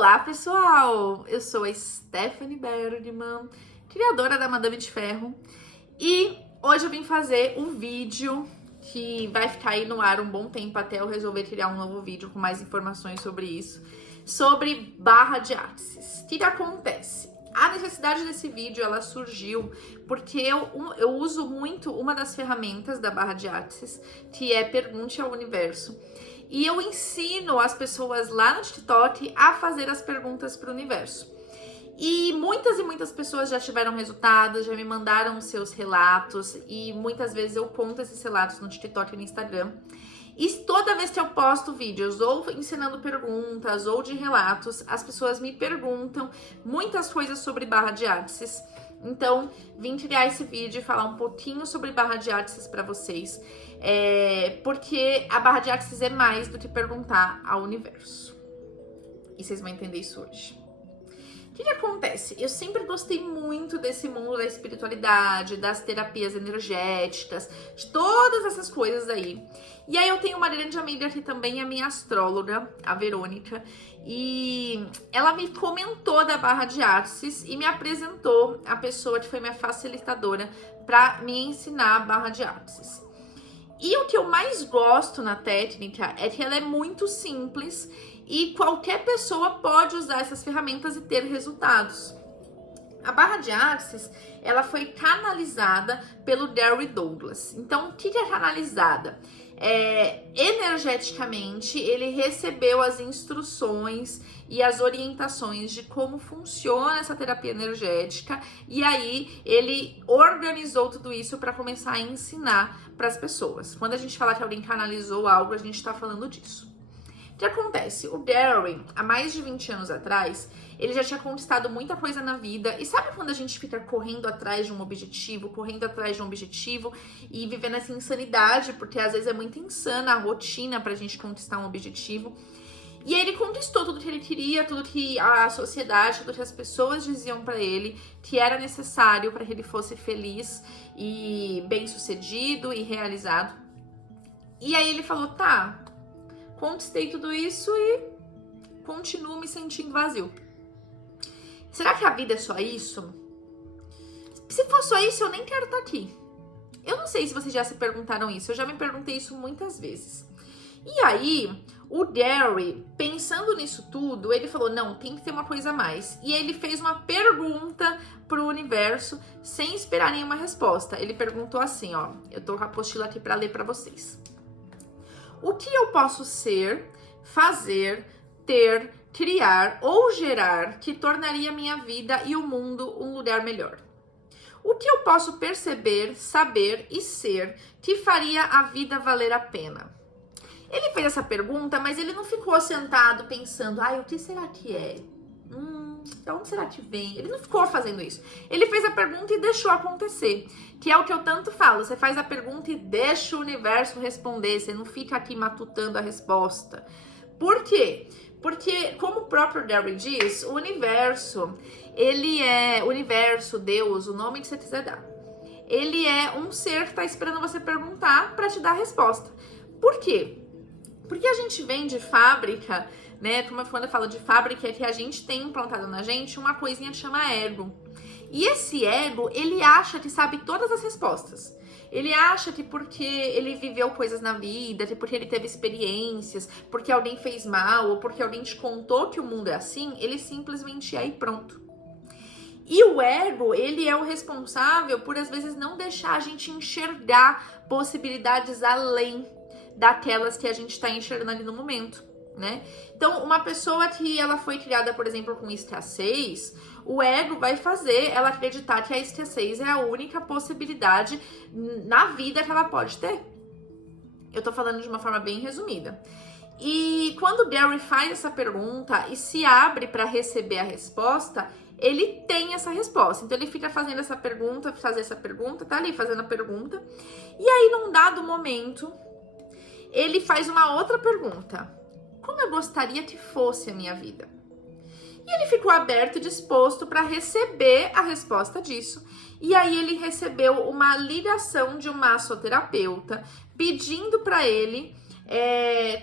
Olá, pessoal! Eu sou a Stephanie Bergman, criadora da Madame de Ferro, e hoje eu vim fazer um vídeo que vai ficar aí no ar um bom tempo até eu resolver criar um novo vídeo com mais informações sobre isso, sobre barra de axis. O que acontece? A necessidade desse vídeo, ela surgiu porque eu uso muito uma das ferramentas da barra de axis, que é Pergunte ao Universo. E eu ensino as pessoas lá no TikTok a fazer as perguntas para o universo. E muitas pessoas já tiveram resultados, já me mandaram seus relatos e muitas vezes eu conto esses relatos no TikTok e no Instagram. E toda vez que eu posto vídeos ou ensinando perguntas ou de relatos, as pessoas me perguntam muitas coisas sobre barra de axis. Então, vim criar esse vídeo e falar um pouquinho sobre barra de axis para vocês, porque a barra de axis é mais do que perguntar ao universo. E vocês vão entender isso hoje. O que acontece? Eu sempre gostei muito desse mundo da espiritualidade, das terapias energéticas, de todas essas coisas aí. E aí eu tenho uma grande amiga que também é minha astróloga, a Verônica, e ela me comentou da barra de axis e me apresentou a pessoa que foi minha facilitadora para me ensinar a barra de axis. E o que eu mais gosto na técnica é que ela é muito simples e qualquer pessoa pode usar essas ferramentas e ter resultados. A barra de axis, ela foi canalizada pelo Gary Douglas. Então, o que é canalizada? Energeticamente, ele recebeu as instruções e as orientações de como funciona essa terapia energética e aí ele organizou tudo isso para começar a ensinar para as pessoas. Quando a gente fala que alguém canalizou algo, a gente está falando disso. O que acontece? O Gary, há mais de 20 anos atrás, ele já tinha conquistado muita coisa na vida. E sabe quando a gente fica correndo atrás de um objetivo, e vivendo essa insanidade, porque às vezes é muito insana a rotina pra gente conquistar um objetivo. E aí ele conquistou tudo que ele queria, tudo que a sociedade, tudo que as pessoas diziam pra ele que era necessário para que ele fosse feliz e bem-sucedido e realizado. E aí ele falou, tá, conquistei tudo isso e continuo me sentindo vazio. Será que a vida é só isso? Se for só isso, eu nem quero estar aqui. Eu não sei se vocês já se perguntaram isso. Eu já me perguntei isso muitas vezes. E aí, o Gary, pensando nisso tudo, ele falou, não, tem que ter uma coisa a mais. E ele fez uma pergunta pro universo sem esperar nenhuma resposta. Ele perguntou assim, ó, eu tô com a apostila aqui para ler para vocês. O que eu posso ser, fazer, ter, criar ou gerar que tornaria minha vida e o mundo um lugar melhor? O que eu posso perceber, saber e ser que faria a vida valer a pena? Ele fez essa pergunta, mas ele não ficou sentado pensando, o que será que é? De onde será que vem? Ele não ficou fazendo isso. Ele fez a pergunta e deixou acontecer. Que é o que eu tanto falo. Você faz a pergunta e deixa o universo responder. Você não fica aqui matutando a resposta. Por quê? Porque, como o próprio Gary diz, o universo, ele é... O universo, Deus, o nome que você quiser dar. Ele é um ser que está esperando você perguntar para te dar a resposta. Por quê? Porque a gente vem de fábrica, né? Quando eu falo de fábrica, é que a gente tem implantado na gente uma coisinha que chama ego. E esse ego, ele acha que sabe todas as respostas. Ele acha que porque ele viveu coisas na vida, que porque ele teve experiências, porque alguém fez mal, ou porque alguém te contou que o mundo é assim, ele simplesmente é e pronto. E o ego, ele é o responsável por, às vezes, não deixar a gente enxergar possibilidades além daquelas que a gente está enxergando ali no momento, né? Então, uma pessoa que ela foi criada, por exemplo, com escassez, o ego vai fazer ela acreditar que a escassez é a única possibilidade na vida que ela pode ter. Eu tô falando de uma forma bem resumida. E quando o Gary faz essa pergunta e se abre para receber a resposta, ele tem essa resposta. Então, ele fica fazendo essa pergunta, tá ali fazendo a pergunta. E aí, num dado momento, ele faz uma outra pergunta. Como eu gostaria que fosse a minha vida? E ele ficou aberto e disposto para receber a resposta disso. E aí ele recebeu uma ligação de um massoterapeuta pedindo para ele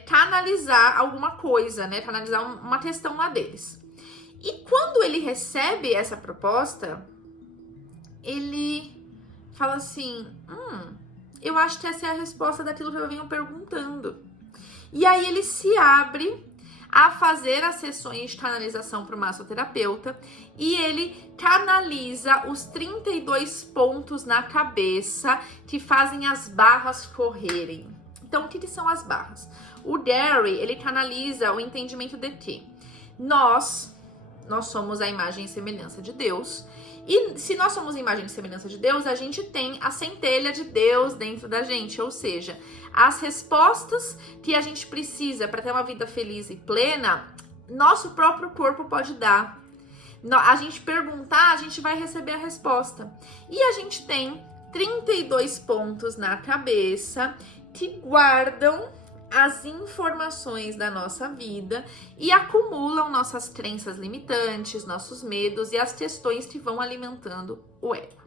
canalizar alguma coisa, né? Canalizar uma questão lá deles. E quando ele recebe essa proposta, ele fala assim, eu acho que essa é a resposta daquilo que eu venho perguntando. E aí ele se abre a fazer as sessões de canalização para o massoterapeuta e ele canaliza os 32 pontos na cabeça que fazem as barras correrem. Então, o que são as barras? O Gary, ele canaliza o entendimento de que nós somos a imagem e semelhança de Deus. E se nós somos a imagem e semelhança de Deus, a gente tem a centelha de Deus dentro da gente, ou seja, as respostas que a gente precisa para ter uma vida feliz e plena, nosso próprio corpo pode dar. A gente perguntar, a gente vai receber a resposta. E a gente tem 32 pontos na cabeça que guardam as informações da nossa vida e acumulam nossas crenças limitantes, nossos medos e as questões que vão alimentando o ego.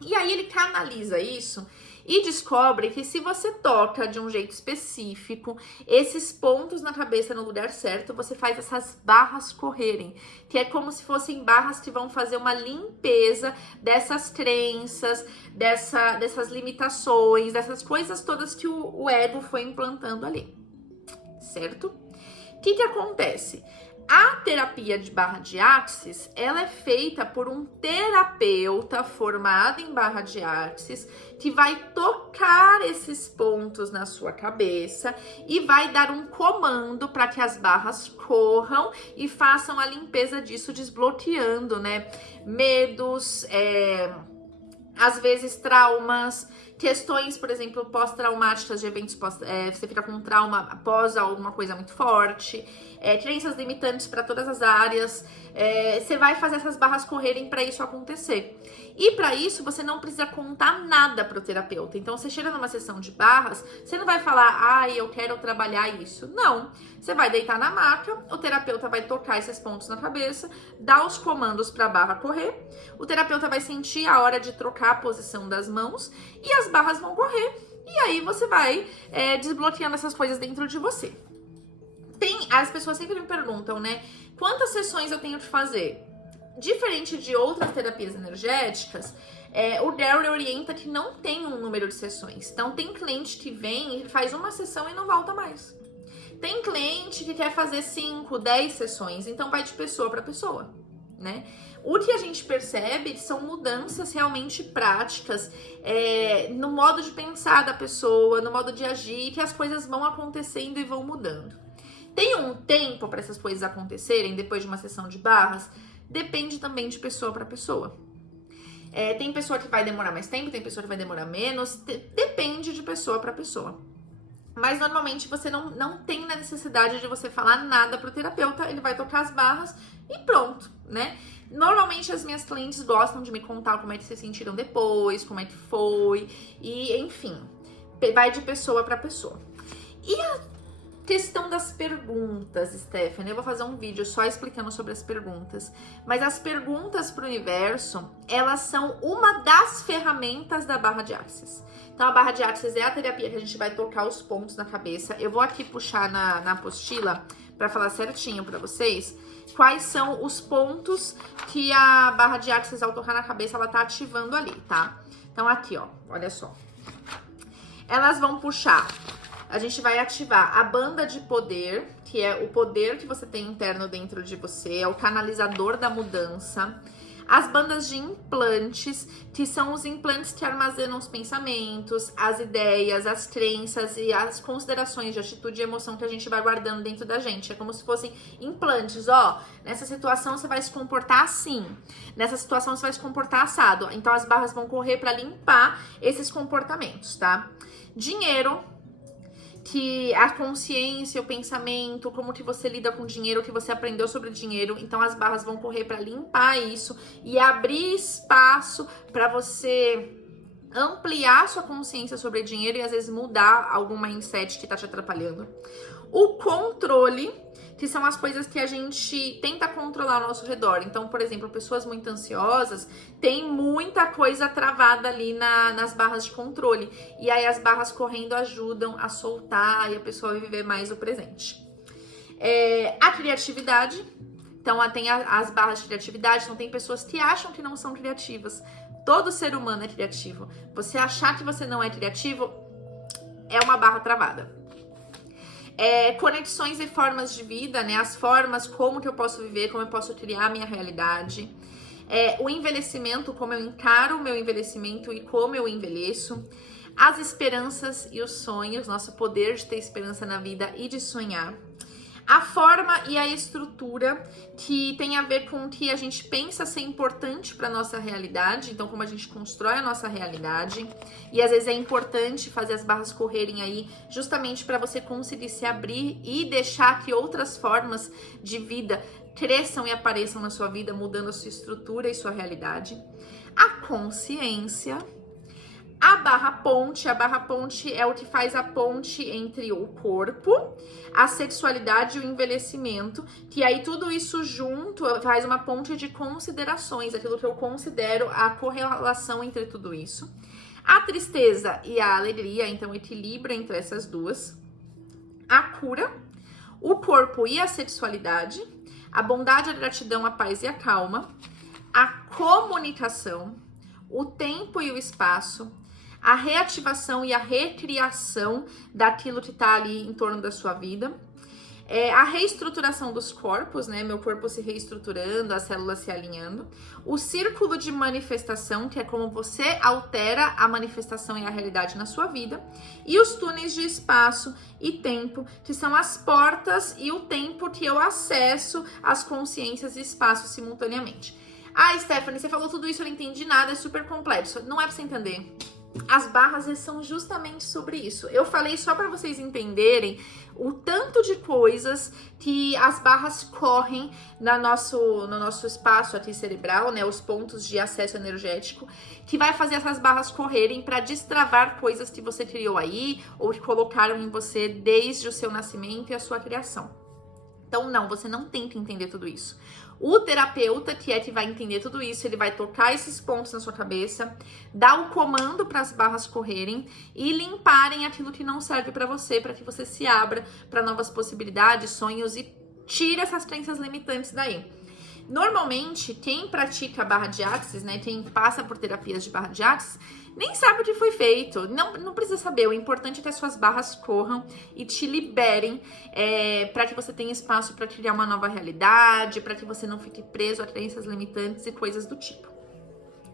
E aí ele canaliza isso e descobre que se você toca de um jeito específico, esses pontos na cabeça no lugar certo, você faz essas barras correrem, que é como se fossem barras que vão fazer uma limpeza dessas crenças, dessas limitações, dessas coisas todas que o ego foi implantando ali, certo? O que acontece? A terapia de barra de Axis, ela é feita por um terapeuta formado em barra de Axis que vai tocar esses pontos na sua cabeça e vai dar um comando para que as barras corram e façam a limpeza disso, desbloqueando, né? Medos, às vezes traumas, questões, por exemplo, pós-traumáticas de eventos você fica com um trauma após alguma coisa muito forte, crenças limitantes para todas as áreas, você vai fazer essas barras correrem para isso acontecer. E para isso, você não precisa contar nada para o terapeuta. Então, você chega numa sessão de barras, você não vai falar, eu quero trabalhar isso. Não. Você vai deitar na maca, o terapeuta vai tocar esses pontos na cabeça, dar os comandos para a barra correr, o terapeuta vai sentir a hora de trocar a posição das mãos e as barras vão correr. E aí, você vai desbloqueando essas coisas dentro de você. As pessoas sempre me perguntam, né? Quantas sessões eu tenho que fazer? Diferente de outras terapias energéticas, o Gary orienta que não tem um número de sessões. Então, tem cliente que vem e faz uma sessão e não volta mais. Tem cliente que quer fazer 5, 10 sessões, então vai de pessoa para pessoa, né? O que a gente percebe são mudanças realmente práticas no modo de pensar da pessoa, no modo de agir, que as coisas vão acontecendo e vão mudando. Tem um tempo para essas coisas acontecerem depois de uma sessão de barras? Depende também de pessoa para pessoa. Tem pessoa que vai demorar mais tempo, tem pessoa que vai demorar menos, depende de pessoa para pessoa. Mas normalmente você não tem necessidade de você falar nada pro terapeuta, ele vai tocar as barras e pronto, né? Normalmente as minhas clientes gostam de me contar como é que se sentiram depois, como é que foi, e enfim, vai de pessoa para pessoa. E a questão das perguntas, Stephanie, eu vou fazer um vídeo só explicando sobre as perguntas, mas as perguntas para o universo, elas são uma das ferramentas da barra de Axis. Então a barra de Axis é a terapia que a gente vai tocar os pontos na cabeça. Eu vou aqui puxar na apostila para falar certinho para vocês quais são os pontos que a barra de Axis, ao tocar na cabeça, ela tá ativando ali, tá? Então aqui, ó, olha só. Elas vão puxar. A gente vai ativar a banda de poder, que é o poder que você tem interno dentro de você, é o canalizador da mudança. As bandas de implantes, que são os implantes que armazenam os pensamentos, as ideias, as crenças e as considerações de atitude e emoção que a gente vai guardando dentro da gente. É como se fossem implantes, ó. Nessa situação você vai se comportar assim, nessa situação você vai se comportar assado. Então as barras vão correr para limpar esses comportamentos, tá? Dinheiro, que a consciência, o pensamento, como que você lida com dinheiro, o que você aprendeu sobre dinheiro. Então as barras vão correr para limpar isso e abrir espaço para você ampliar sua consciência sobre dinheiro e às vezes mudar algum mindset que tá te atrapalhando. O controle, que são as coisas que a gente tenta controlar ao nosso redor. Então, por exemplo, pessoas muito ansiosas têm muita coisa travada ali nas barras de controle. E aí as barras correndo ajudam a soltar e a pessoa vai viver mais o presente. A criatividade Então, tem as barras de criatividade, então tem pessoas que acham que não são criativas. Todo ser humano é criativo. Você achar que você não é criativo é uma barra travada. Conexões e formas de vida, né? As formas, como que eu posso viver, como eu posso criar a minha realidade. O envelhecimento, como eu encaro o meu envelhecimento e como eu envelheço. As esperanças e os sonhos, nosso poder de ter esperança na vida e de sonhar. A forma e a estrutura, que tem a ver com o que a gente pensa ser importante para nossa realidade, então como a gente constrói a nossa realidade. E às vezes é importante fazer as barras correrem aí, justamente para você conseguir se abrir e deixar que outras formas de vida cresçam e apareçam na sua vida, mudando a sua estrutura e sua realidade. A consciência. A barra ponte é o que faz a ponte entre o corpo, a sexualidade e o envelhecimento, que aí tudo isso junto faz uma ponte de considerações, aquilo que eu considero a correlação entre tudo isso. A tristeza e a alegria, então equilíbrio entre essas duas. A cura, o corpo e a sexualidade, a bondade, a gratidão, a paz e a calma, a comunicação, o tempo e o espaço, a reativação e a recriação daquilo que está ali em torno da sua vida, a reestruturação dos corpos, né? Meu corpo se reestruturando, as células se alinhando, o círculo de manifestação, que é como você altera a manifestação e a realidade na sua vida, e os túneis de espaço e tempo, que são as portas e o tempo que eu acesso às consciências e espaços simultaneamente. Stephanie, você falou tudo isso, eu não entendi nada, é super complexo. Não é pra você entender. As barras são justamente sobre isso. Eu falei só para vocês entenderem o tanto de coisas que as barras correm no nosso espaço aqui cerebral, né? Os pontos de acesso energético, que vai fazer essas barras correrem para destravar coisas que você criou aí ou que colocaram em você desde o seu nascimento e a sua criação. Então, não, você não tem que entender tudo isso. O terapeuta, que vai entender tudo isso, ele vai tocar esses pontos na sua cabeça, dar o comando para as barras correrem e limparem aquilo que não serve para que você se abra para novas possibilidades, sonhos e tire essas crenças limitantes daí. Normalmente, quem pratica barra de Axis, né, quem passa por terapias de barra de Axis, nem sabe o que foi feito, não precisa saber. O importante é que as suas barras corram e te liberem para que você tenha espaço para criar uma nova realidade, para que você não fique preso a crenças limitantes e coisas do tipo.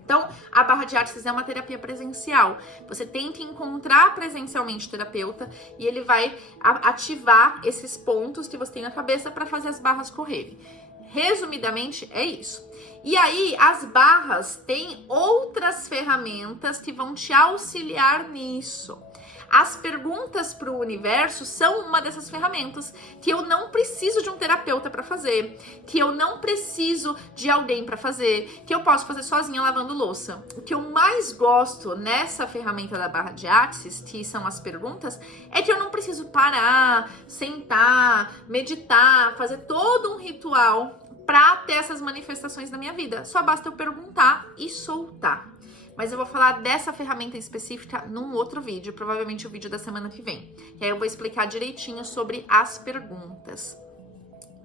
Então, a barra de Axis é uma terapia presencial. Você tem que encontrar presencialmente o terapeuta e ele vai ativar esses pontos que você tem na cabeça para fazer as barras correrem. Resumidamente, é isso. E aí, as barras têm outras ferramentas que vão te auxiliar nisso. As perguntas para o universo são uma dessas ferramentas que eu não preciso de um terapeuta para fazer, que eu não preciso de alguém para fazer, que eu posso fazer sozinha lavando louça. O que eu mais gosto nessa ferramenta da barra de Axis, que são as perguntas, é que eu não preciso parar, sentar, meditar, fazer todo um ritual para ter essas manifestações na minha vida. Só basta eu perguntar e soltar. Mas eu vou falar dessa ferramenta específica num outro vídeo, provavelmente o vídeo da semana que vem. E aí eu vou explicar direitinho sobre as perguntas.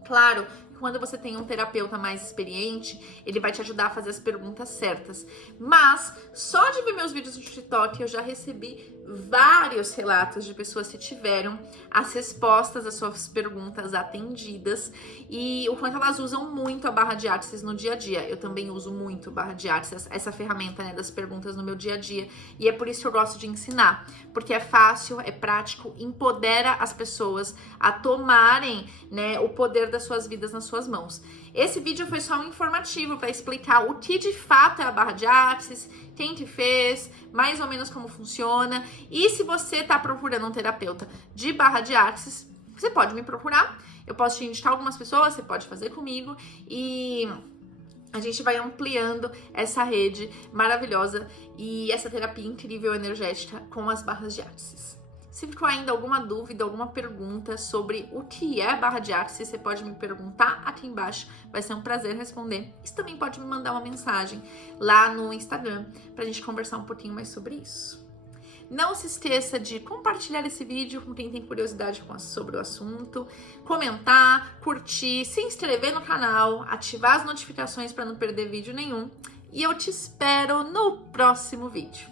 Claro, quando você tem um terapeuta mais experiente, ele vai te ajudar a fazer as perguntas certas. Mas, só de ver meus vídeos no TikTok, eu já recebi vários relatos de pessoas que tiveram as respostas às suas perguntas atendidas e o quanto elas usam muito a barra de Axis no dia a dia. Eu também uso muito barra de Axis, essa ferramenta, né, das perguntas no meu dia a dia, e é por isso que eu gosto de ensinar, porque é fácil, é prático, empodera as pessoas a tomarem, né, o poder das suas vidas nas suas mãos. Esse vídeo foi só um informativo para explicar o que de fato é a barra de Axis, quem que fez, mais ou menos como funciona. E se você está procurando um terapeuta de barra de Axis, você pode me procurar. Eu posso te indicar algumas pessoas, você pode fazer comigo e a gente vai ampliando essa rede maravilhosa e essa terapia incrível energética com as barras de Axis. Se ficou ainda alguma dúvida, alguma pergunta sobre o que é barra de Axis, você pode me perguntar aqui embaixo, vai ser um prazer responder. Você também pode me mandar uma mensagem lá no Instagram pra gente conversar um pouquinho mais sobre isso. Não se esqueça de compartilhar esse vídeo com quem tem curiosidade sobre o assunto, comentar, curtir, se inscrever no canal, ativar as notificações para não perder vídeo nenhum. E eu te espero no próximo vídeo.